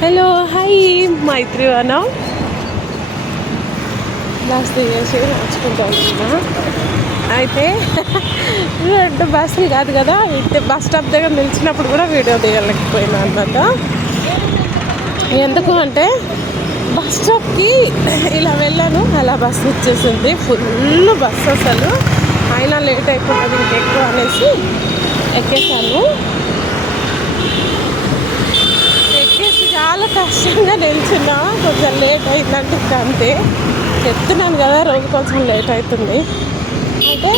Hello hi మైత్రివానా bus దిగేసి నడుచుకుంటూ వస్తున్నా. అయితే రెండు బస్సులు కాదు కదా, అయితే బస్ స్టాప్ దగ్గర నిలిచినప్పుడు కూడా వీడియో తీయలేకపోయినా అన్నమాట. ఎందుకు అంటే బస్ స్టాప్కి ఇలా వెళ్ళాను, అలా బస్సు వచ్చేసింది. ఫుల్ బస్సు అసలు, అయినా లేట్ అయిపోతుంది ఇంకెక్కువ అనేసి ఎక్కేసాను. చాలా కష్టంగా నిల్చున్నా, కొంచెం లేట్ అయిందంటే ఇంకా అంతే. చెప్తున్నాను కదా రోజు కొంచెం లేట్ అవుతుంది. అయితే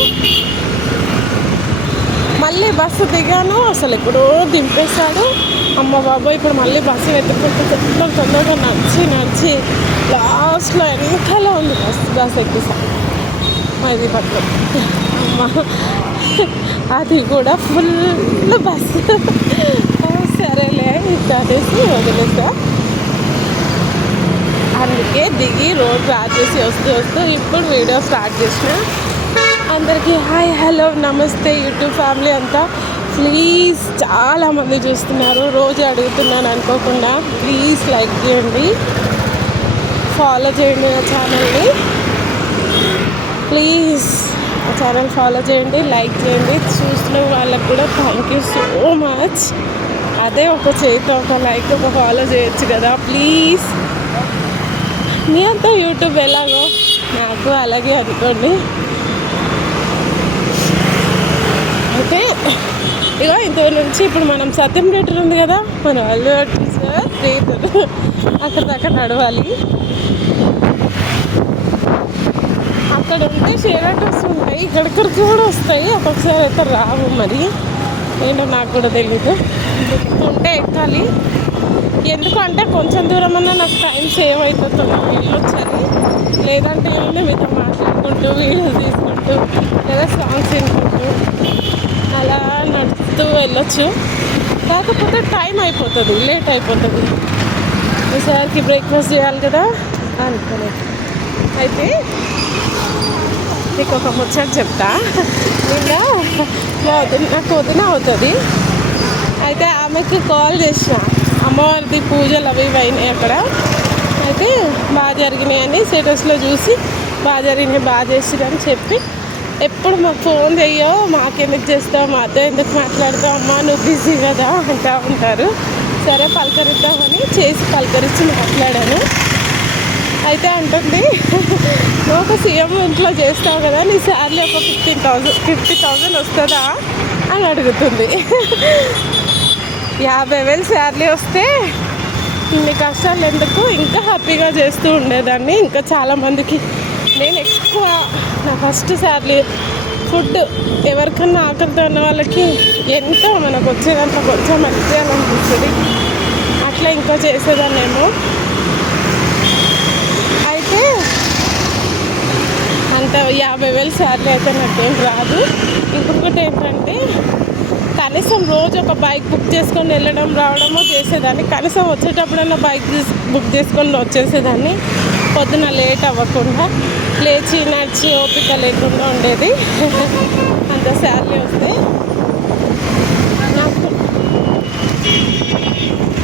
మళ్ళీ బస్సు దిగాను, అసలు ఎప్పుడో దింపేశాడు. అమ్మ బాబోయ్, ఇప్పుడు మళ్ళీ బస్సు వెతుక్కుంటూ తొందరగా నడిచి లాస్ట్లో వెనకాల ఉంది బస్సు ఎక్కిసాను. అది పట్టు అమ్మ, అది కూడా ఫుల్ బస్సు. సరేలే ఇంకా అనేసి వదిలేసా. అందుకే దిగి రోడ్ క్రాస్ చేసి వస్తూ ఇప్పుడు వీడియో స్టార్ట్ చేసిన. అందరికీ హాయ్ హలో నమస్తే యూట్యూబ్ ఫ్యామిలీ అంతా. ప్లీజ్ చాలామంది చూస్తున్నారు, రోజు అడుగుతున్నాను అనుకోకుండా. ప్లీజ్ లైక్ చేయండి, ఫాలో చేయండి నా ఛానల్ని. ప్లీజ్ ఆ ఛానల్ ఫాలో చేయండి, లైక్ చేయండి. చూస్తున్న వాళ్ళకు కూడా థ్యాంక్ యూ సో మచ్. అదే ఒక చేతితో ఒక లైక్ ఒక ఫాలో చేయొచ్చు కదా ప్లీజ్. మీ అంతా యూట్యూబ్ ఎలాగో నాకు అలాగే అనుకోండి. అయితే ఇక ఇంత నుంచి ఇప్పుడు మనం సత్యం థియేటర్ ఉంది కదా, మన అల్లు అర్జున్ సార్ థియేటర్, అక్కడ దాకా నడవాలి. అక్కడ ఉంటే షేర్ ఆటోస్ ఉంటాయి, ఇక్కడిక్కడికి కూడా వస్తాయి. ఒక్కొక్కసారి అయితే రావు, మరి ఏంటో నాకు కూడా తెలీదు. ఉంటే ఎక్కాలి. ఎందుకంటే కొంచెం దూరం అన్నా నాకు టైం సేవ్ అవుతుంది, వెళ్ళొచ్చని. లేదంటే ఏముంది, మీతో మాట్లాడుకుంటూ వీడియోస్ తీసుకుంటూ లేదా సాంగ్స్ వినుకుంటూ అలా నడుస్తూ వెళ్ళొచ్చు. కాకపోతే టైం అయిపోతుంది, లేట్ అయిపోతుంది. ఈసారికి బ్రేక్ఫాస్ట్ చేయాలి కదా అనుకోలేదు. అయితే నీకు ఒక ముచ్చట చెప్తా. నిన్న నాకు వదిన అవుతుంది. అయితే ఆమెకు కాల్ చేసిన, అమ్మవారిది పూజలు అవి ఇవి అయినాయి అక్కడ. అయితే బాగా జరిగినాయని స్టేటస్లో చూసి బాగా జరిగినాయి, బాగా చేసిరని చెప్పి, ఎప్పుడు మాకు ఫోన్ చెయ్యో, మాకెందుకు చేస్తావు, మాతో ఎందుకు మాట్లాడతావు అమ్మా, నువ్వు బిజీ కదా అంటూ ఉంటారు. సరే పలకరిద్దామని చేసి పలకరించి మాట్లాడాను. అయితే అంటుంది, నువ్వు ఒక సీఎం ఇంట్లో చేస్తావు కదా, నీ శాలరీ ఒక 50,000 వస్తుందా అని అడుగుతుంది. 50,000 శాలరీ వస్తే ఇన్ని కష్టాలు ఎందుకు, ఇంకా హ్యాపీగా చేస్తూ ఉండేదాన్ని. ఇంకా చాలామందికి నేను ఎక్కువ నా ఫస్ట్ శాలరీ ఫుడ్ ఎవరికన్నా ఆకలితో ఉన్న వాళ్ళకి ఎంతో మనకు వచ్చేదంతా కొంచెం మంచిగా అనిపిస్తుంది. అట్లా ఇంకా చేసేదాన్నేమో. అయితే అంత 50,000 శాలరీ అయితే నాకేం రాదు. ఇంకొకటి ఏంటంటే, కనీసం రోజు ఒక బైక్ బుక్ చేసుకొని వెళ్ళడం రావడమో చేసేదాన్ని. కనీసం వచ్చేటప్పుడన్నా బైక్ బుక్ చేసుకొని వచ్చేసేదాన్ని. పొద్దున లేట్ అవ్వకుండా, లేచి నడిచి ఓపిక లేకుండా ఉండేది. అంత శాలరీ వస్తే